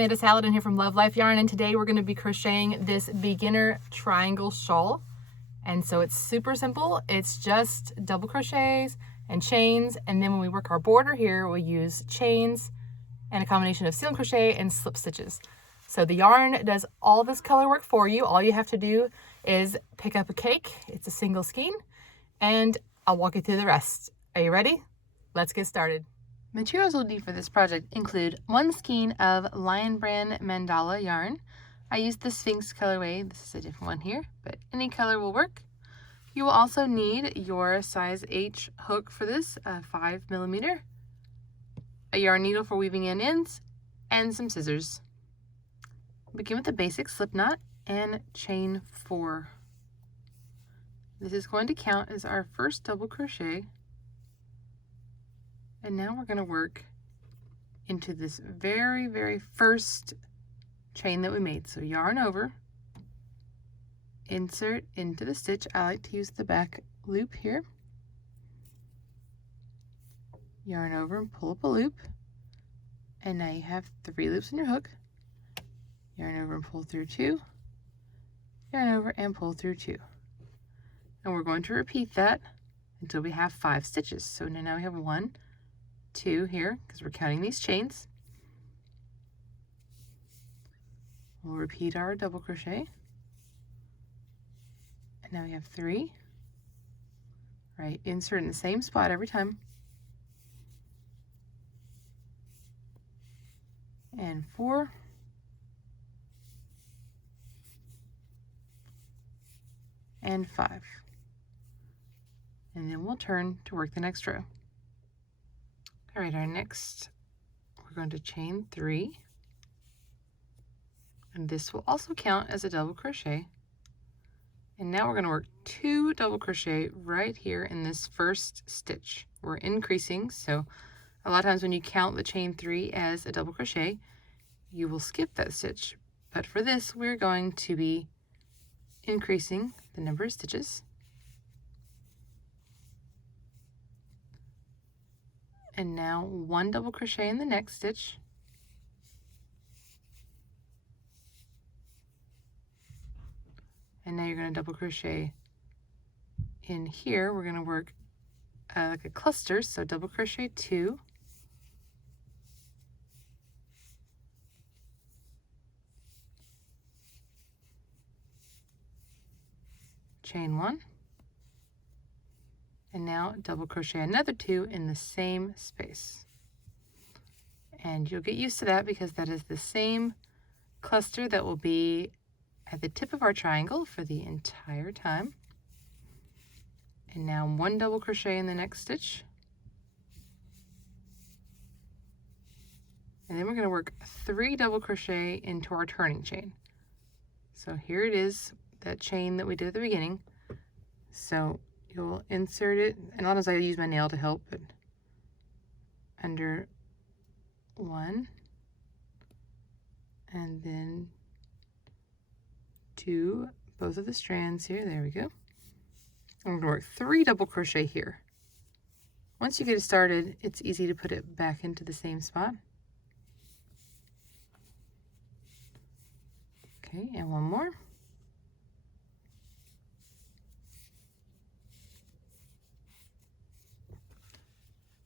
Amanda Saladin here from Love Life Yarn, and today we're going to be crocheting this beginner triangle shawl. And so it's super simple. It's just double crochets and chains, and then when we work our border here, we'll use chains and a combination of single crochet and slip stitches. So the yarn does all this color work for you. All you have to do is pick up a cake. It's a single skein, and I'll walk you through the rest. Are you ready? Let's get started. Materials we'll need for this project include 1 skein of Lion Brand Mandala yarn. I used the Sphinx colorway. This is a different one here, but any color will work. You will also need your size H hook for this, 5mm, a yarn needle for weaving in ends, and some scissors. Begin with the basic slip knot and chain 4. This is going to count as our first double crochet. And now we're going to work into this very first chain that we made. So yarn over, insert into the stitch. I like to use the back loop here. Yarn over and pull up a loop. And now you have 3 loops in your hook. Yarn over and pull through 2. Yarn over and pull through 2. And we're going to repeat that until we have 5 stitches. So now we have 1, 2 here, because we're counting these chains. We'll repeat our double crochet. And now we have 3. Right, insert in the same spot every time. And 4. And 5. And then we'll turn to work the next row. All right, our next, we're going to chain 3, and this will also count as a double crochet. And now we're going to work 2 double crochet right here in this first stitch. We're increasing, so a lot of times when you count the chain 3 as a double crochet, you will skip that stitch. But for this, we're going to be increasing the number of stitches. And now 1 double crochet in the next stitch. And now you're going to double crochet in here. We're going to work like a cluster, so double crochet 2. Chain 1. And now double crochet another 2 in the same space. And you'll get used to that because that is the same cluster that will be at the tip of our triangle for the entire time. And now 1 double crochet in the next stitch. And then we're going to work 3 double crochet into our turning chain. So here it is, that chain that we did at the beginning. So you'll insert it, and a lot of times I use my nail to help, but under 1, and then 2, both of the strands here, there we go. I'm going to work 3 double crochet here. Once you get it started, it's easy to put it back into the same spot. Okay, and 1 more.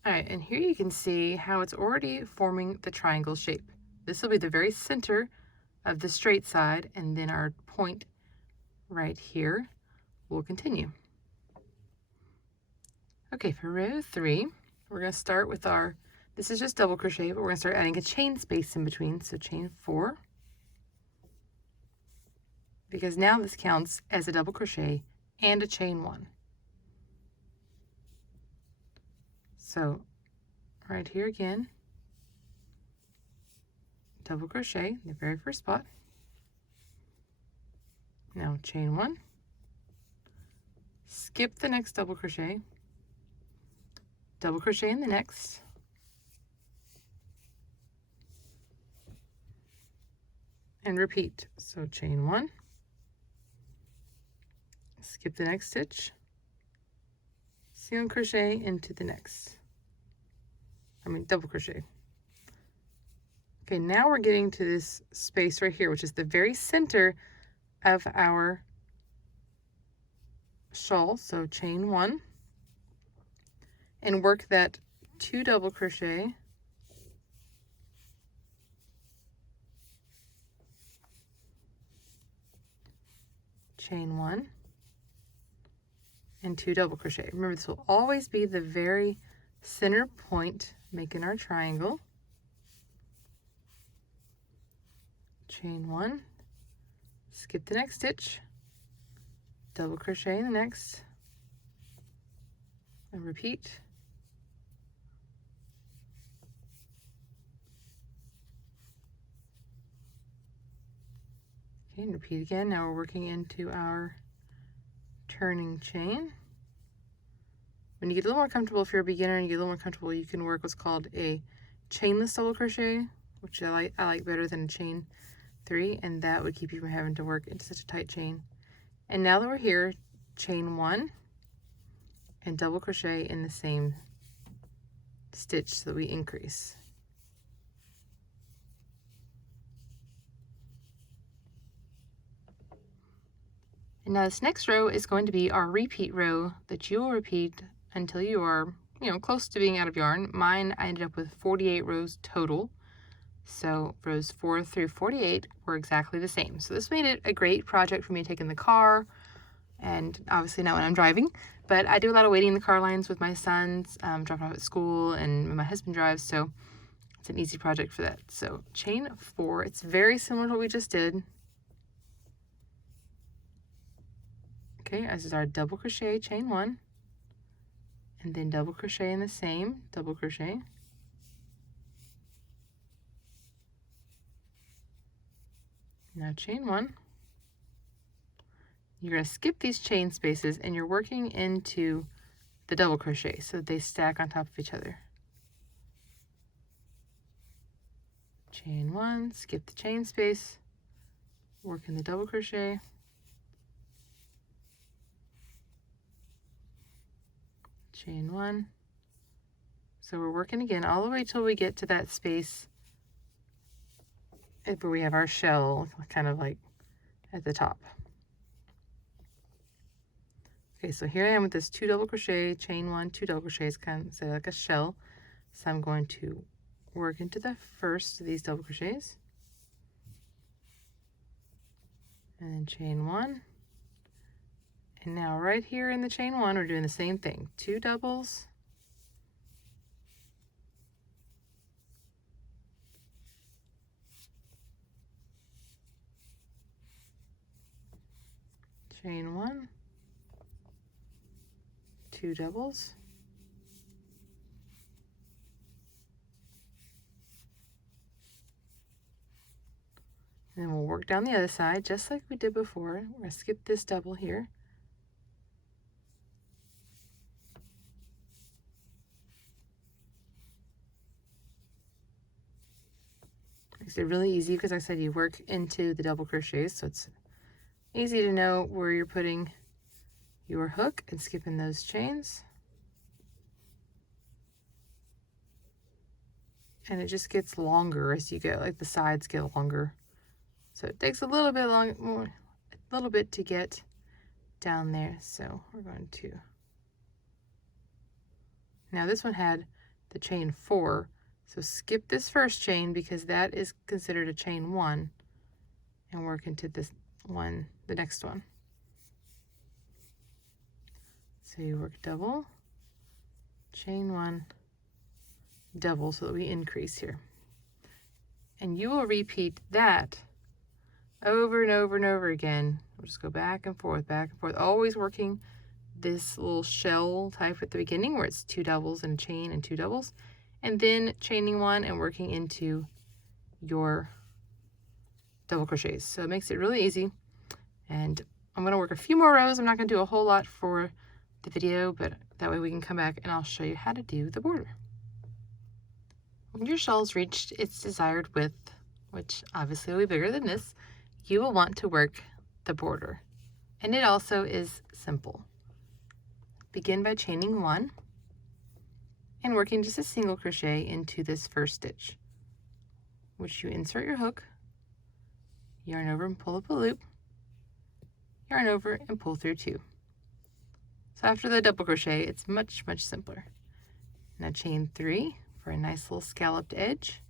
All right, and here you can see how it's already forming the triangle shape. This will be the very center of the straight side, and then our point right here will continue. Okay, for row 3, we're going to start with our, this is just double crochet, but we're going to start adding a chain space in between, so chain 4. Because now this counts as a double crochet and a chain 1. So right here again, double crochet in the very first spot. Now chain 1, skip the next double crochet, double crochet in the next, and repeat. So chain 1, skip the next stitch, single crochet into the next, double crochet, Okay, now we're getting to this space right here, which is the very center of our shawl. So chain 1 and work that 2 double crochet, chain 1 and 2 double crochet. Remember, this will always be the very center point making our triangle. Chain 1, skip the next stitch, double crochet in the next, and repeat. Okay, and repeat again. Now we're working into our turning chain. When you get a little more comfortable, if you're a beginner and you get a little more comfortable, you can work what's called a chainless double crochet, which I like better than a chain 3, and that would keep you from having to work into such a tight chain. And now that we're here, chain 1 and double crochet in the same stitch so that we increase. And now this next row is going to be our repeat row that you will repeat until you are, close to being out of yarn. Mine, I ended up with 48 rows total. So rows 4 through 48 were exactly the same. So this made it a great project for me to take in the car, and obviously not when I'm driving, but I do a lot of waiting in the car lines with my sons, dropping off at school, and my husband drives, so it's an easy project for that. So chain 4, it's very similar to what we just did. Okay, this is our double crochet, chain 1, and then double crochet in the same double crochet. Now chain 1. You're going to skip these chain spaces and you're working into the double crochet so that they stack on top of each other. Chain 1, skip the chain space, work in the double crochet, chain 1. So we're working again all the way till we get to that space where we have our shell kind of like at the top. Okay, so here I am with this 2 double crochet, chain 1, 2 double crochets, kind of like a shell. So I'm going to work into the first of these double crochets, and then chain 1. And now right here in the chain 1, we're doing the same thing, 2 doubles, chain 1, 2 doubles, and then we'll work down the other side just like we did before. We're going to skip this double here. Makes it really easy because I said you work into the double crochets, so it's easy to know where you're putting your hook and skipping those chains. And it just gets longer as you go, like the sides get longer. So it takes a little bit to get down there. So we're going to, now this one had the chain 4. So skip this first chain because that is considered a chain 1, and work into this one, the next one. So you work double, chain 1, double, so that we increase here. And you will repeat that over and over and over again. We'll just go back and forth, always working this little shell type at the beginning where it's 2 doubles and a chain and 2 doubles, and then chaining 1 and working into your double crochets. So it makes it really easy. And I'm going to work a few more rows. I'm not going to do a whole lot for the video, but that way we can come back and I'll show you how to do the border. When your shawl's reached its desired width, which obviously will be bigger than this, you will want to work the border. And it also is simple. Begin by chaining 1 and working just a single crochet into this first stitch. which you insert your hook, yarn over and pull up a loop, yarn over and pull through 2. So after the double crochet, it's much, much simpler. Now chain 3 for a nice little scalloped edge.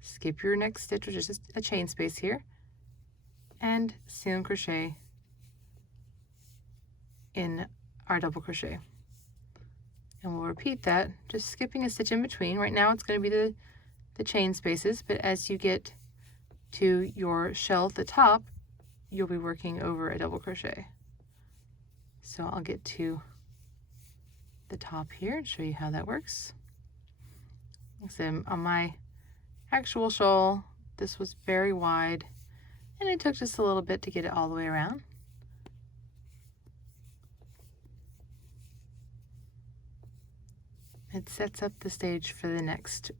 Skip your next stitch, which is just a chain space here, and single crochet in our double crochet. And we'll repeat that, just skipping a stitch in between. Right now it's going to be the chain spaces, but as you get to your shell at the top, you'll be working over a double crochet. So I'll get to the top here and show you how that works. So on my actual shawl, this was very wide, and it took just a little bit to get it all the way around. It sets up the stage for the next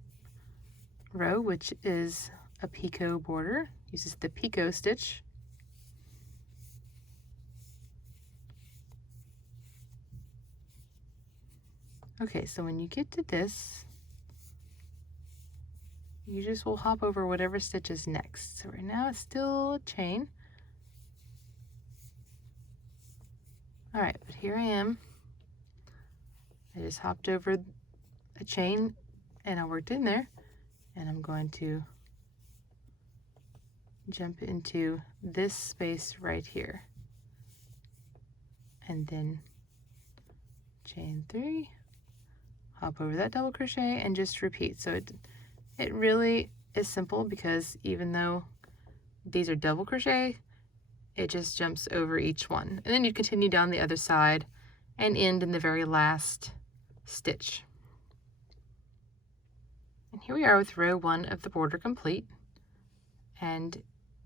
row, which is a Picot border. Uses the Picot stitch. Okay, so when you get to this, you just will hop over whatever stitch is next. So right now it's still a chain. All right, but here I am. I just hopped over a chain and I worked in there, and I'm going to jump into this space right here, and then chain 3, hop over that double crochet, and just repeat. So it really is simple, because even though these are double crochet, it just jumps over each one, and then you continue down the other side and end in the very last stitch. And here we are with row 1 of the border complete. And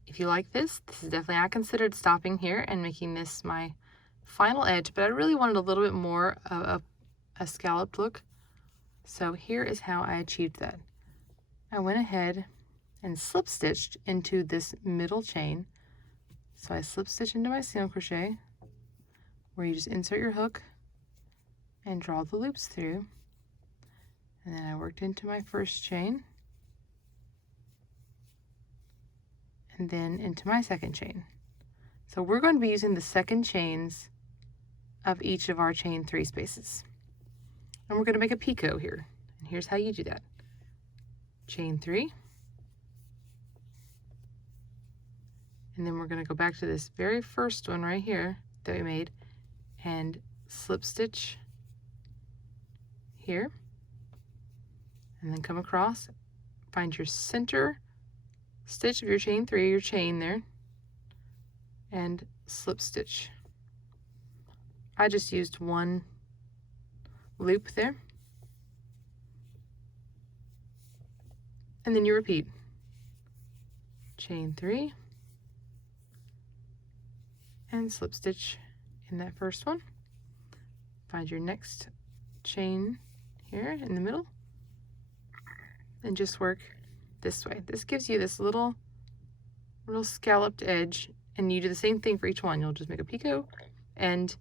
if you like this is definitely, I considered stopping here and making this my final edge, but I really wanted a little bit more of a scalloped look. So here is how I achieved that. I went ahead and slip stitched into this middle chain. So I slip stitch into my single crochet, where you just insert your hook and draw the loops through. And then I worked into my first chain, and then into my second chain. So we're going to be using the second chains of each of our chain 3 spaces. And we're going to make a picot here. And here's how you do that. Chain 3. And then we're going to go back to this very first one right here that we made and slip stitch here. And then come across, find your center stitch of your chain 3, your chain there, and slip stitch. I just used one loop there. And then you repeat. Chain 3 and slip stitch in that first one. Find your next chain here in the middle and just work this way. This gives you this little scalloped edge, and you do the same thing for each one. You'll just make a picot and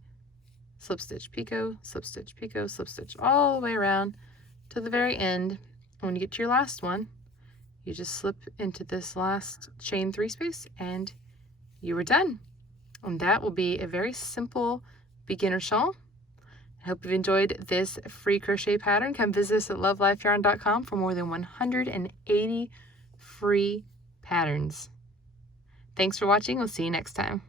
slip stitch, picot, slip stitch, picot, slip stitch, all the way around to the very end. And when you get to your last one, you just slip into this last chain 3 space and you are done. And that will be a very simple beginner shawl. I hope you've enjoyed this free crochet pattern. Come visit us at love.life.yarn.com for more than 180 free patterns. Thanks for watching. We'll see you next time.